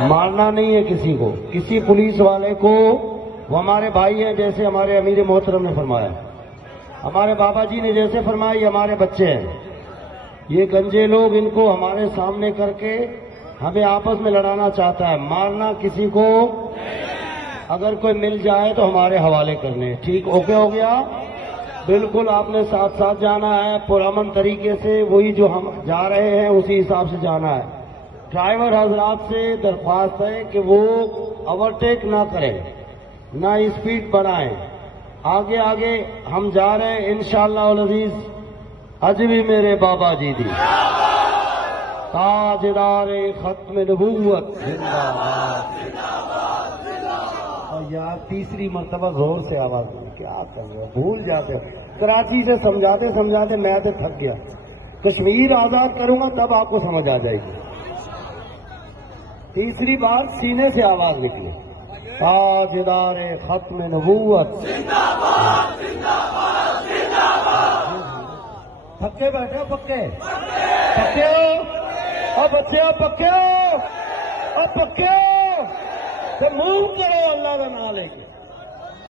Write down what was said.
مارنا نہیں ہے کسی کو، کسی پولیس والے کو، وہ ہمارے بھائی ہیں، جیسے ہمارے امیر محترم نے فرمایا، ہمارے بابا جی نے جیسے فرمایا، یہ ہمارے بچے ہیں، یہ گنجے لوگ ان کو ہمارے سامنے کر کے ہمیں آپس میں لڑانا چاہتا ہے، مارنا کسی کو، اگر کوئی مل جائے تو ہمارے حوالے کرنے، ٹھیک اوکے ہو گیا؟ بالکل آپ نے ساتھ ساتھ جانا ہے پرامن طریقے سے، وہی جو ہم جا رہے ہیں اسی حساب سے جانا ہے۔ ڈرائیور حضرات سے درخواست ہے کہ وہ اوورٹیک نہ کریں، نہ اسپیڈ بڑھائیں، آگے آگے ہم جا رہے ہیں انشاءاللہ العزیز۔ اج بھی میرے بابا جی دی تاجدار ختم نبوت زندہ باد۔ اور یار تیسری مرتبہ زور سے آواز دی، کیا کر رہے ہو، بھول جاتے ہو۔ کراچی سے سمجھاتے سمجھاتے میں تو تھک گیا، کشمیر آزاد کروں گا تب آپ کو سمجھ آ جائے گی۔ تیسری بار سینے سے آواز نکلی، تاجدار ختم نبوت زندہ باد زندہ باد زندہ باد۔ پکے بیٹھے ہو، پکے پکے ہو، اور بچے ہو پکے ہو، اور پکے ہو تو منہ کرو اللہ کا نام لے کے۔